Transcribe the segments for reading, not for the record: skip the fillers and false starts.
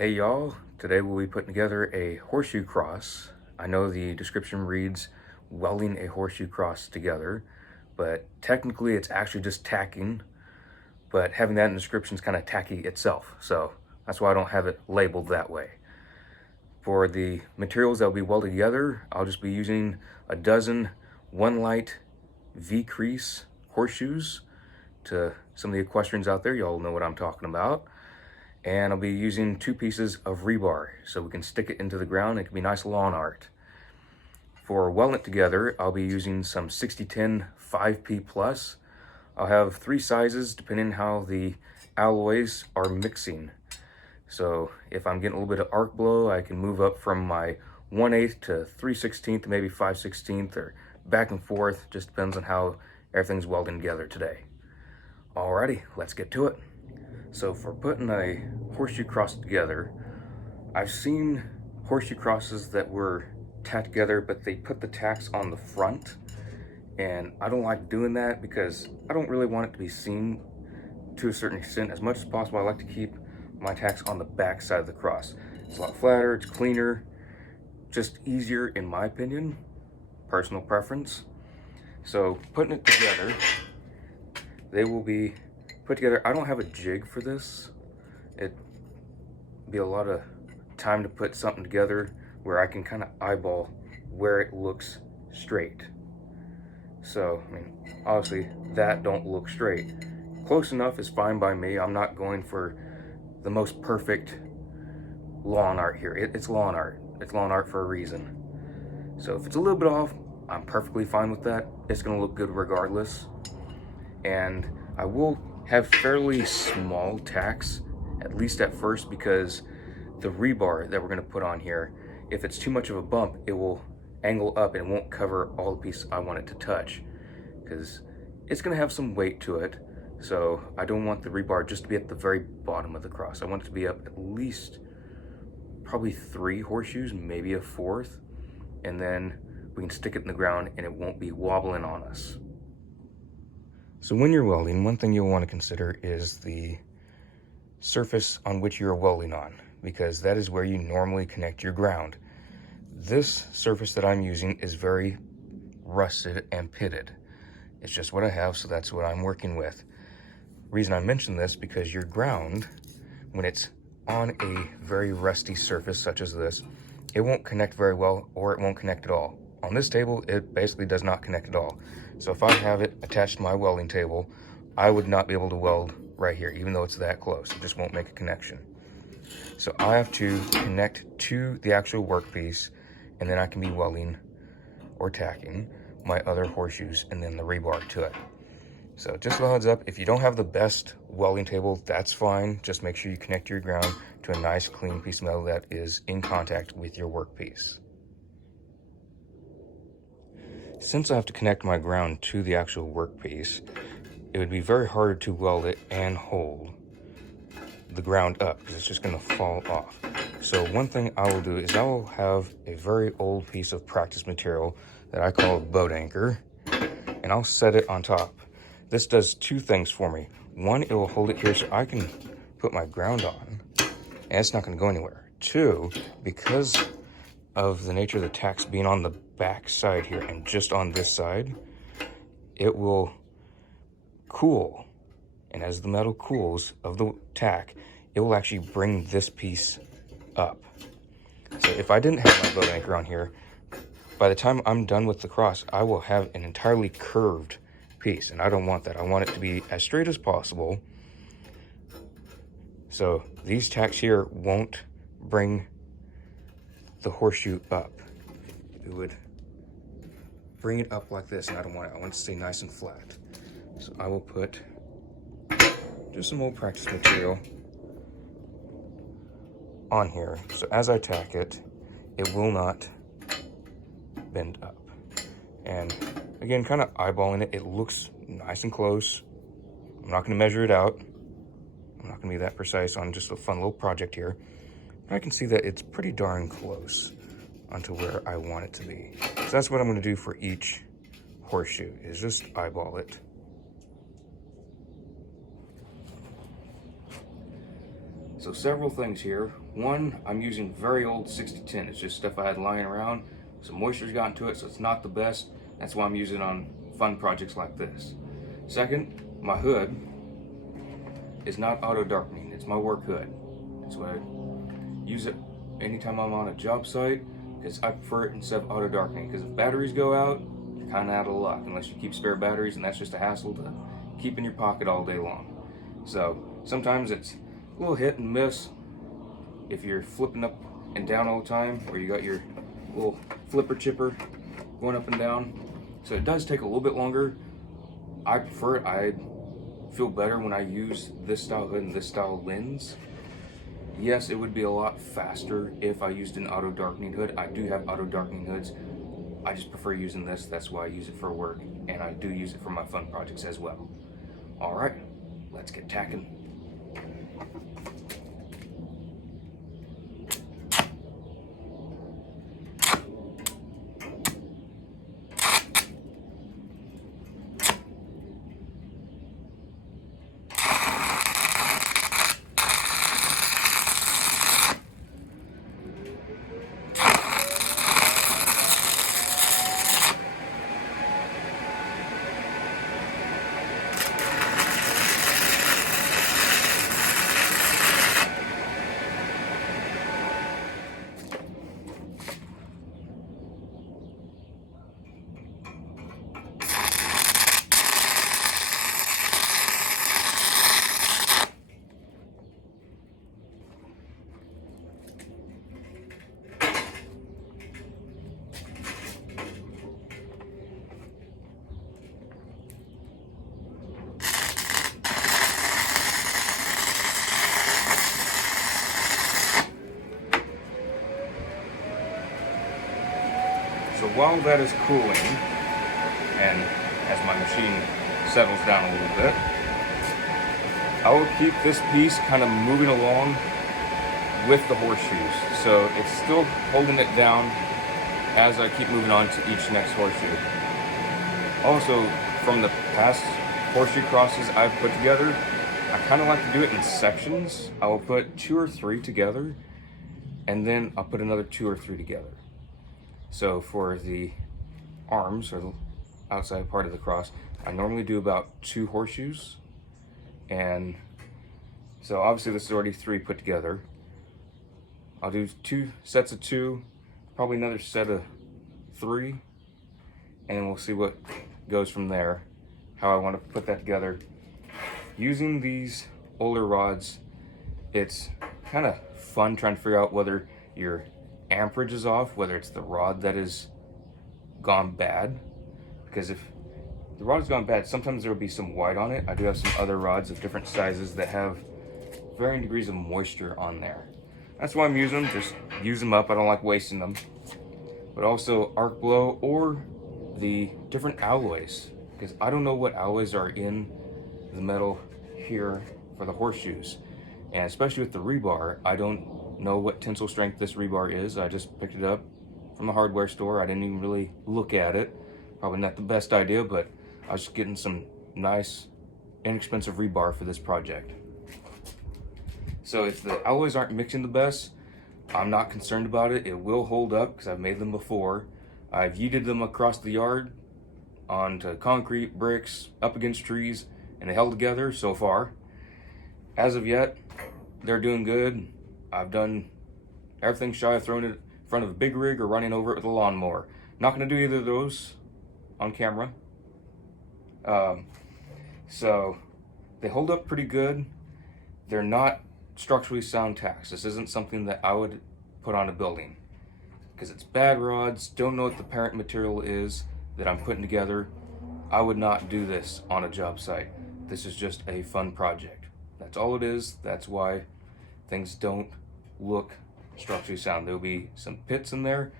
Hey y'all, today we'll be putting together a horseshoe cross. I know the description reads welding a horseshoe cross together, but technically it's actually just tacking, but having that in the description is kind of tacky itself, so that's why I don't have it labeled that way. For the materials that will be welded together, I'll just be using a dozen 1-light V-crease horseshoes. To some of the equestrians out there, y'all know what I'm talking about. And I'll be using 2 pieces of rebar so we can stick it into the ground. It can be nice lawn art. For welding it together, I'll be using some 6010 5P plus. I'll have 3 sizes depending on how the alloys are mixing. So if I'm getting a little bit of arc blow, I can move up from my 1/8 to 3/16 to maybe 5/16 or back and forth. Just depends on how everything's welding together today. Alrighty, let's get to it. So for putting a horseshoe cross together, I've seen horseshoe crosses that were tacked together, but they put the tacks on the front. And I don't like doing that because I don't really want it to be seen to a certain extent. As much as possible, I like to keep my tacks on the back side of the cross. It's a lot flatter, it's cleaner, just easier in my opinion, personal preference. So putting it together, they will be put together. I don't have a jig for this. It'd be a lot of time to put something together where I can kind of eyeball where it looks straight. So, I mean, obviously that don't look straight. Close enough is fine by me. I'm not going for the most perfect lawn art here. It's lawn art. It's lawn art for a reason. So if it's a little bit off, I'm perfectly fine with that. It's gonna look good regardless. And I will have fairly small tacks, at least at first, because the rebar that we're going to put on here, if it's too much of a bump, it will angle up and it won't cover all the pieces I want it to touch, because it's going to have some weight to it. So I don't want the rebar just to be at the very bottom of the cross. I want it to be up at least probably 3 horseshoes, maybe a 4th, and then we can stick it in the ground and it won't be wobbling on us. So when you're welding, one thing you'll want to consider is the surface on which you're welding on, because that is where you normally connect your ground. This surface that I'm using is very rusted and pitted. It's just what I have, so that's what I'm working with. Reason I mention this, because your ground, when it's on a very rusty surface such as this, it won't connect very well, or it won't connect at all. On this table, it basically does not connect at all. So if I have it attached to my welding table, I would not be able to weld right here, even though it's that close. It just won't make a connection. So I have to connect to the actual workpiece, and then I can be welding or tacking my other horseshoes and then the rebar to it. So just a heads up, if you don't have the best welding table, that's fine. Just make sure you connect your ground to a nice clean piece of metal that is in contact with your workpiece. Since I have to connect my ground to the actual workpiece, it would be very hard to weld it and hold the ground up because it's just going to fall off. So one thing I will do is I will have a very old piece of practice material that I call a boat anchor, and I'll set it on top. This does 2 things for me. One, it will hold it here so I can put my ground on, and it's not going to go anywhere. 2, because of the nature of the tacks being on the back side here and just on this side, it will cool. And as the metal cools of the tack, it will actually bring this piece up. So if I didn't have my boat anchor on here, by the time I'm done with the cross, I will have an entirely curved piece, and I don't want that. I want it to be as straight as possible. So these tacks here won't bring the horseshoe up. It would bring it up like this, and I don't want it. I want it to stay nice and flat. So I will put just some old practice material on here. So as I tack it, it will not bend up. And again, kind of eyeballing it, it looks nice and close. I'm not going to measure it out. I'm not going to be that precise on just a fun little project here. But I can see that it's pretty darn close onto where I want it to be. So that's what I'm going to do for each horseshoe, is just eyeball it. So several things here. One, I'm using very old 6010. It's just stuff I had lying around. Some moisture's gotten to it, so it's not the best. That's why I'm using it on fun projects like this. Second, my hood is not auto darkening. It's my work hood. That's why I use it anytime I'm on a job site, because I prefer it instead of auto darkening. Because if batteries go out, you're kind of out of luck unless you keep spare batteries, and that's just a hassle to keep in your pocket all day long. So sometimes it's a little hit and miss if you're flipping up and down all the time, or you got your little flipper chipper going up and down. So it does take a little bit longer. I prefer it. I feel better when I use this style hood and this style lens. Yes, it would be a lot faster if I used an auto darkening hood. I do have auto darkening hoods. I just prefer using this. That's why I use it for work, and I do use it for my fun projects as well. All right, let's get tacking. So while that is cooling, and as my machine settles down a little bit, I will keep this piece kind of moving along with the horseshoes. So it's still holding it down as I keep moving on to each next horseshoe. Also, from the past horseshoe crosses I've put together, I kind of like to do it in sections. I will put 2 or 3 together, and then I'll put another 2 or 3 together. So for the arms, or the outside part of the cross, I normally do about 2 horseshoes. And so obviously this is already 3 put together. I'll do 2 sets of 2, probably another set of 3, and we'll see what goes from there, how I want to put that together. Using these older rods, it's kind of fun trying to figure out whether your amperage is off, whether it's the rod that is gone bad. Because if the rod's gone bad, sometimes there will be some white on it. I do have some other rods of different sizes that have varying degrees of moisture on there. That's why I'm using them. Just use them up. I don't like wasting them. But also arc blow or the different alloys, because I don't know what alloys are in the metal here for the horseshoes. And especially with the rebar, I don't know what tensile strength this rebar is. I just picked it up from the hardware store. I didn't even really look at it. Probably not the best idea, but I was just getting some nice, inexpensive rebar for this project. So if the alloys aren't mixing the best, I'm not concerned about it. It will hold up because I've made them before. I've yeeted them across the yard onto concrete, bricks, up against trees, and they held together so far. As of yet, they're doing good. I've done everything shy of throwing it in front of a big rig or running over it with a lawnmower. Not going to do either of those on camera. So they hold up pretty good. They're not structurally sound tacks. This isn't something that I would put on a building because it's bad rods. Don't know what the parent material is that I'm putting together. I would not do this on a job site. This is just a fun project. That's all it is. That's why things don't look structurally sound. There'll be some pits in there.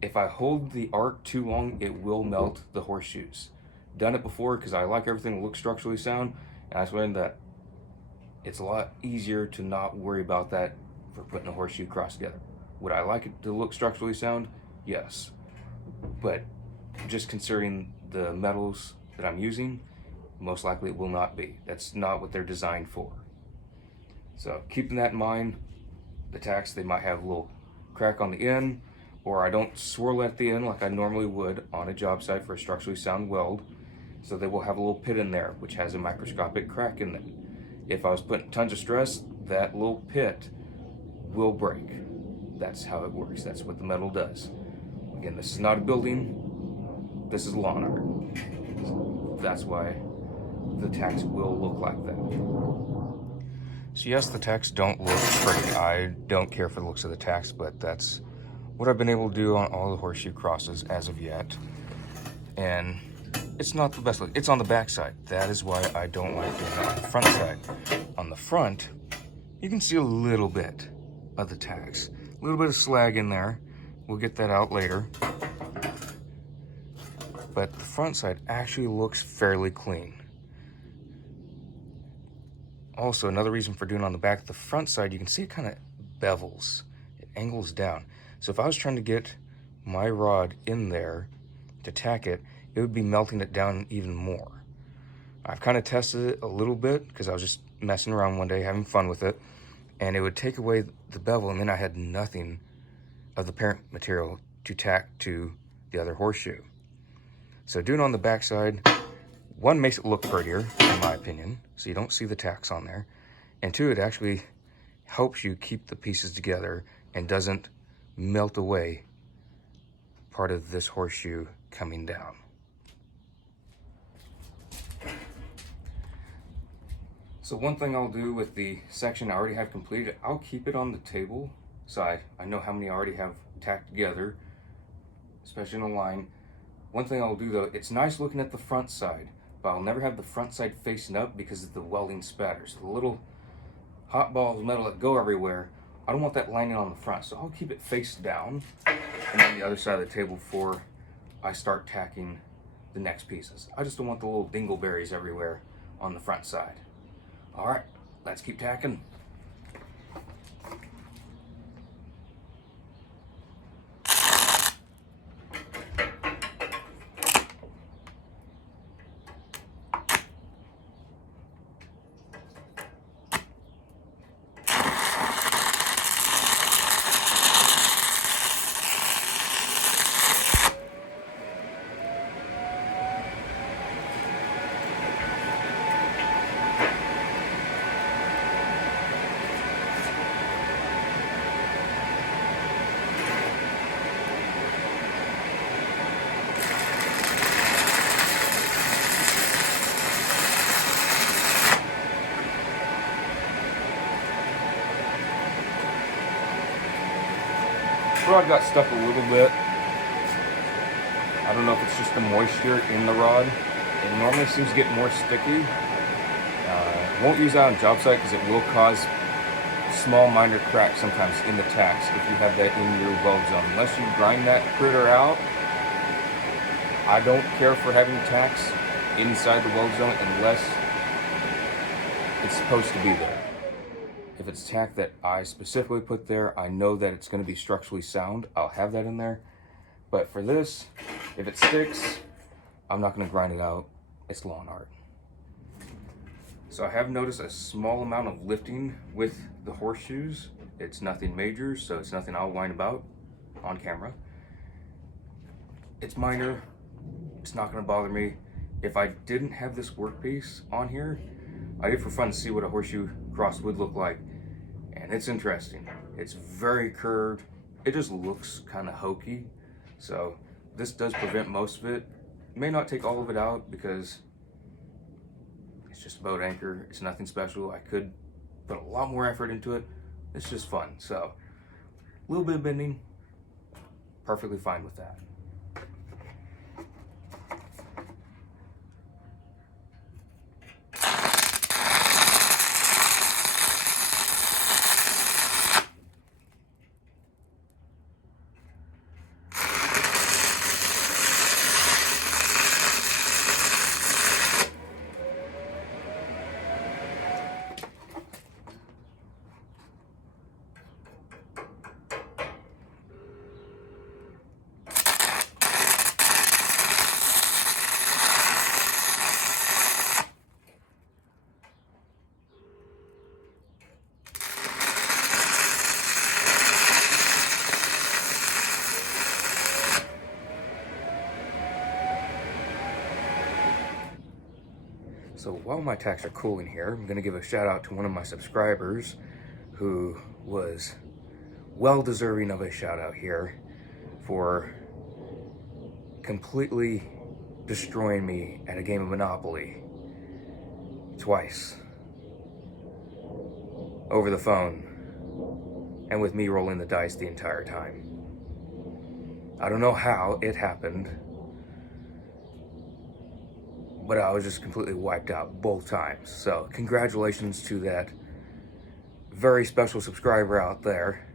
If I hold the arc too long, it will melt the horseshoes. Done it before because I like everything to look structurally sound, and I learned that it's a lot easier to not worry about that for putting a horseshoe cross together. Would I like it to look structurally sound? Yes. But just considering the metals that I'm using, most likely it will not be. That's not what they're designed for. So keeping that in mind, the tacks, they might have a little crack on the end, or I don't swirl at the end like I normally would on a job site for a structurally sound weld. So they will have a little pit in there, which has a microscopic crack in it. If I was putting tons of stress, that little pit will break. That's how it works. That's what the metal does. Again, this is not a building. This is lawn art. So that's why the tacks will look like that. So yes, the tacks don't look pretty. I don't care for the looks of the tacks, but that's what I've been able to do on all the horseshoe crosses as of yet. And it's not the best look. It's on the back side. That is why I don't like doing it on the front side. On the front, you can see a little bit of the tacks. A little bit of slag in there. We'll get that out later. But the front side actually looks fairly clean. Also, another reason for doing it on the back, the front side, you can see it kind of bevels. It angles down. So if I was trying to get my rod in there to tack it, it would be melting it down even more. I've kind of tested it a little bit because I was just messing around one day, having fun with it, and it would take away the bevel, and then I had nothing of the parent material to tack to the other horseshoe. So doing it on the back side, one, makes it look prettier, in my opinion, so you don't see the tacks on there, and two, it actually helps you keep the pieces together and doesn't melt away part of this horseshoe coming down. So one thing I'll do with the section I already have completed, I'll keep it on the table so I know how many I already have tacked together, especially in a line. One thing I'll do though, it's nice looking at the front side, but I'll never have the front side facing up because of the welding spatters. The little hot balls of metal that go everywhere, I don't want that lining on the front, so I'll keep it face down and on the other side of the table before I start tacking the next pieces. I just don't want the little dingleberries everywhere on the front side. All right, let's keep tacking. Rod got stuck a little bit. I don't know if it's just the moisture in the rod. It normally seems to get more sticky. Won't use that on job site because it will cause small minor cracks sometimes in the tacks if you have that in your weld zone. Unless you grind that critter out, I don't care for having tacks inside the weld zone unless it's supposed to be there. If it's tack that I specifically put there, I know that it's going to be structurally sound, I'll have that in there. But for this, if it sticks, I'm not going to grind it out. It's lawn art. So I have noticed a small amount of lifting with the horseshoes. It's nothing major, so it's nothing I'll whine about on camera. It's minor. It's not going to bother me. If I didn't have this workpiece on here, I did for fun to see what a horseshoe cross would look like. And it's interesting. It's very curved. It just looks kind of hokey. So this does prevent most of it. May not take all of it out because it's just a boat anchor. It's nothing special. I could put a lot more effort into it. It's just fun. So a little bit of bending, perfectly fine with that. So while my tacks are cooling here, I'm going to give a shout out to one of my subscribers who was well deserving of a shout out here for completely destroying me at a game of Monopoly twice over the phone and with me rolling the dice the entire time. I don't know how it happened, but I was just completely wiped out both times. So congratulations to that very special subscriber out there.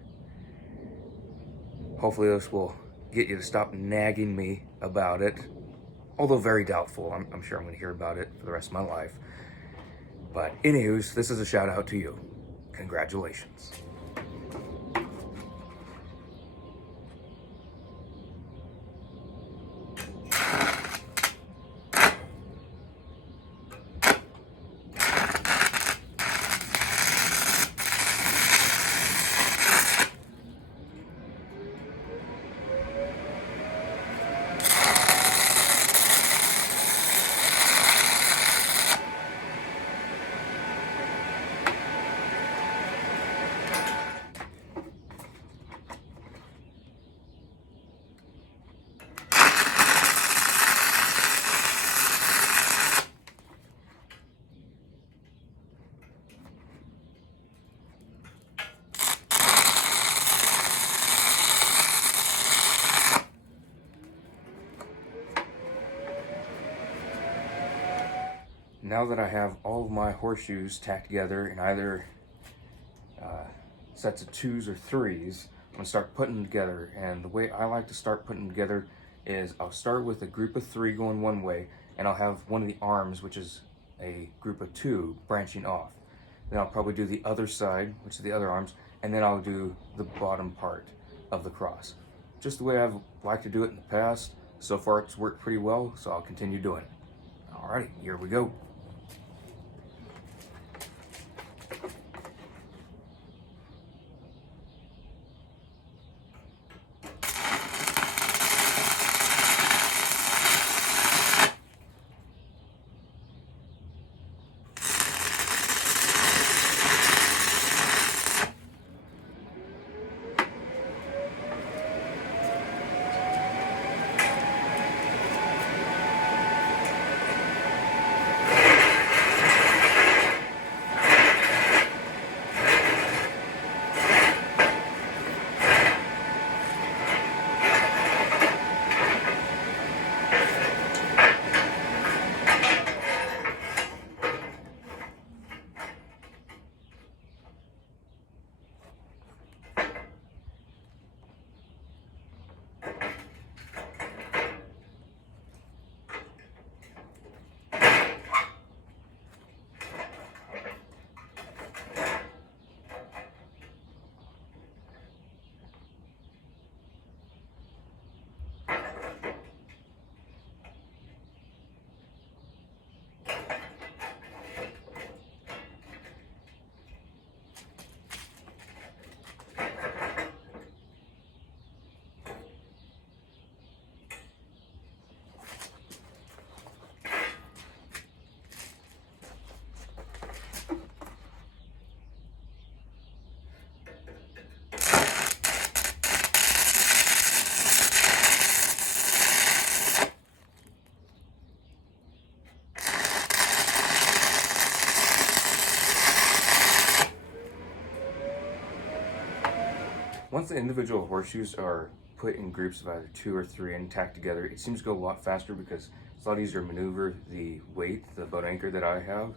Hopefully this will get you to stop nagging me about it, although very doubtful. I'm sure I'm going to hear about it for the rest of my life. But anyways, this is a shout out to you. Congratulations. Now that I have all of my horseshoes tacked together in either sets of 2s or 3s, I'm going to start putting them together. And the way I like to start putting them together is I'll start with a group of 3 going one way, and I'll have one of the arms, which is a group of 2, branching off. Then I'll probably do the other side, which is the other arms, and then I'll do the bottom part of the cross. Just the way I've liked to do it in the past. So far it's worked pretty well, so I'll continue doing it. Alrighty, here we go. Once the individual horseshoes are put in groups of either 2 or 3 and tacked together, it seems to go a lot faster because it's a lot easier to maneuver the weight, the boat anchor that I have,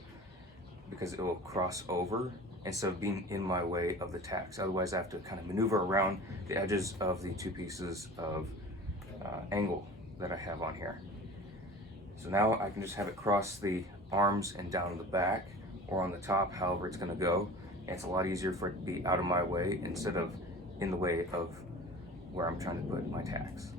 because it will cross over instead of being in my way of the tacks. Otherwise I have to kind of maneuver around the edges of the 2 pieces of angle that I have on here. So now I can just have it cross the arms and down the back or on the top, however it's going to go. And it's a lot easier for it to be out of my way instead of in the way of where I'm trying to put my tacks.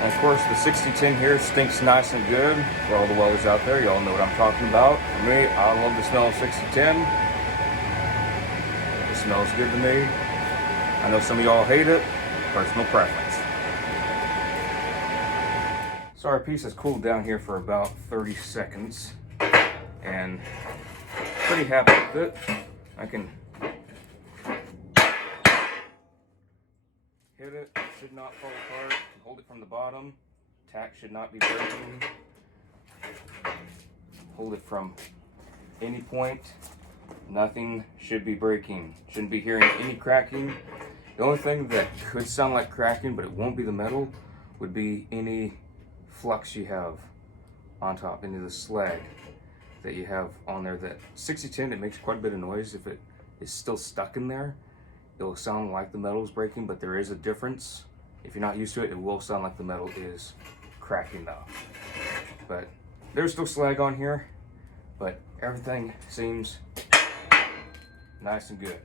And of course, the 6010 here stinks nice and good. For all the welders out there, y'all know what I'm talking about. For me, I love the smell of 6010. It smells good to me. I know some of y'all hate it. Personal preference. So our piece has cooled down here for about 30 seconds. And pretty happy with it. I can hit it, should not fall apart. Hold it from the bottom. Tack should not be breaking. Hold it from any point. Nothing should be breaking. Shouldn't be hearing any cracking. The only thing that could sound like cracking, but it won't be the metal, would be any flux you have on top, any of the slag that you have on there. That 6010, it makes quite a bit of noise. If it is still stuck in there, it'll sound like the metal is breaking, but there is a difference. If you're not used to it, it will sound like the metal is cracking though. But there's still slag on here, but everything seems nice and good.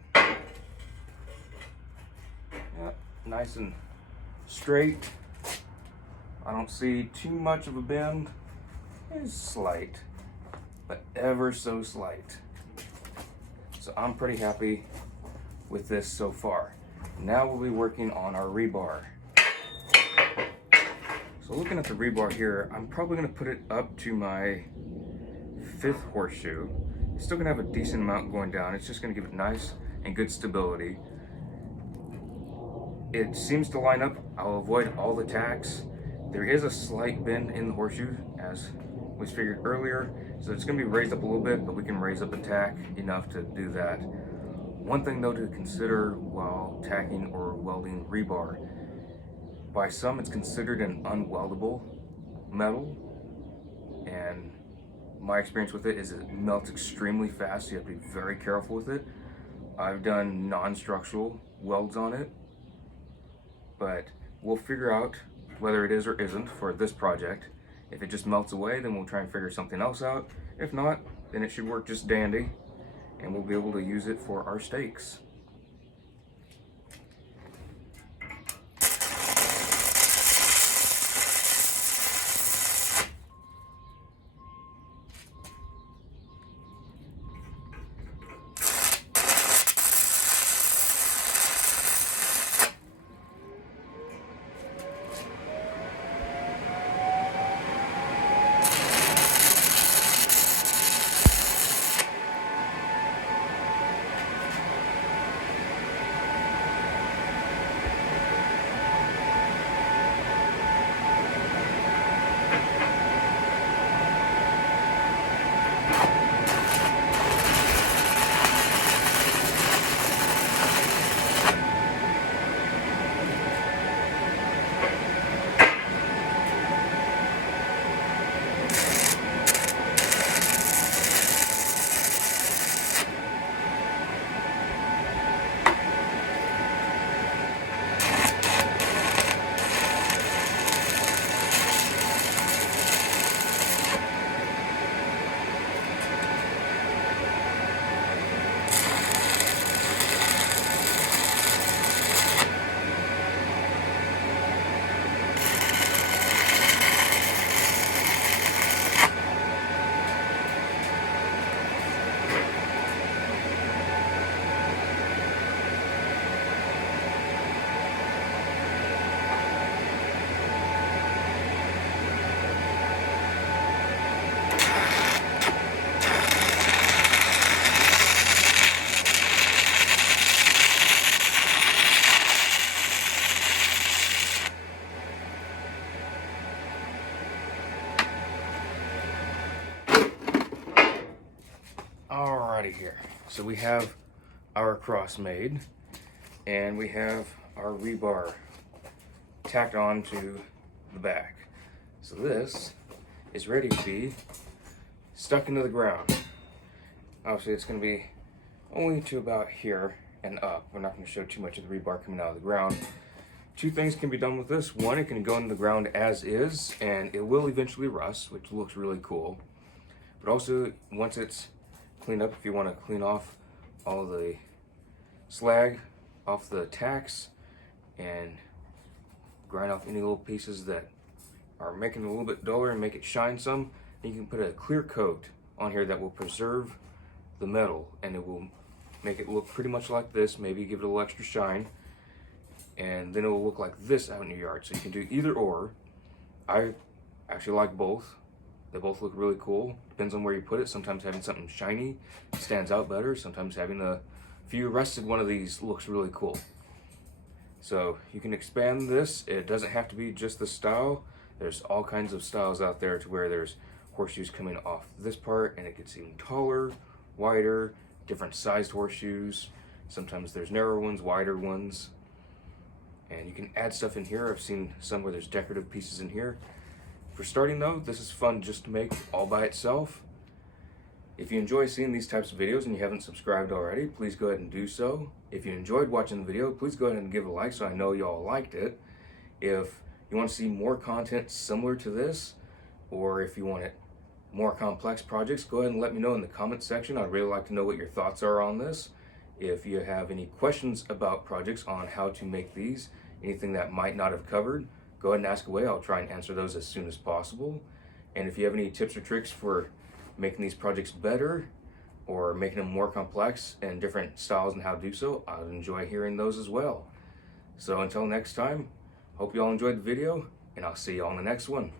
Yep, nice and straight. I don't see too much of a bend. It's slight, but ever so slight. So I'm pretty happy with this so far. Now we'll be working on our rebar. So looking at the rebar here, I'm probably going to put it up to my 5th horseshoe. It's still going to have a decent amount going down. It's just going to give it nice and good stability. It seems to line up. I'll avoid all the tacks. There is a slight bend in the horseshoe, as was figured earlier, so it's going to be raised up a little bit, but we can raise up a tack enough to do that. One thing though to consider while tacking or welding rebar, by some it's considered an unweldable metal, and my experience with it is it melts extremely fast, so you have to be very careful with it. I've done non-structural welds on it, but we'll figure out whether it is or isn't for this project. If it just melts away, then we'll try and figure something else out. If not, then it should work just dandy, and we'll be able to use it for our stakes. Alrighty here. So we have our cross made, and we have our rebar tacked on to the back. So this is ready to be stuck into the ground. Obviously it's going to be only to about here and up. We're not going to show too much of the rebar coming out of the ground. Two things can be done with this. One, it can go into the ground as is, and it will eventually rust, which looks really cool. But also, once it's cleaned up, if you want to clean off all the slag off the tacks and grind off any little pieces that are making it a little bit duller and make it shine some, then you can put a clear coat on here that will preserve the metal, and it will make it look pretty much like this, maybe give it a little extra shine, and then it will look like this out in your yard. So you can do either or. I actually like both. They both look really cool. Depends on where you put it. Sometimes having something shiny stands out better. Sometimes having a few rusted one of these looks really cool. So you can expand this. It doesn't have to be just the style. There's all kinds of styles out there to where there's horseshoes coming off this part and it gets even taller, wider, different sized horseshoes. Sometimes there's narrow ones, wider ones. And you can add stuff in here. I've seen some where there's decorative pieces in here. For starting though, this is fun just to make all by itself. If you enjoy seeing these types of videos and you haven't subscribed already, please go ahead and do so. If you enjoyed watching the video, please go ahead and give it a like so I know y'all liked it. If you want to see more content similar to this, or if you want it more complex projects, go ahead and let me know in the comment section. I'd really like to know what your thoughts are on this. If you have any questions about projects on how to make these, anything that might not have covered, go ahead and ask away. I'll try and answer those as soon as possible. And if you have any tips or tricks for making these projects better or making them more complex and different styles and how to do so, I'd enjoy hearing those as well. So until next time, hope you all enjoyed the video, and I'll see you all in the next one.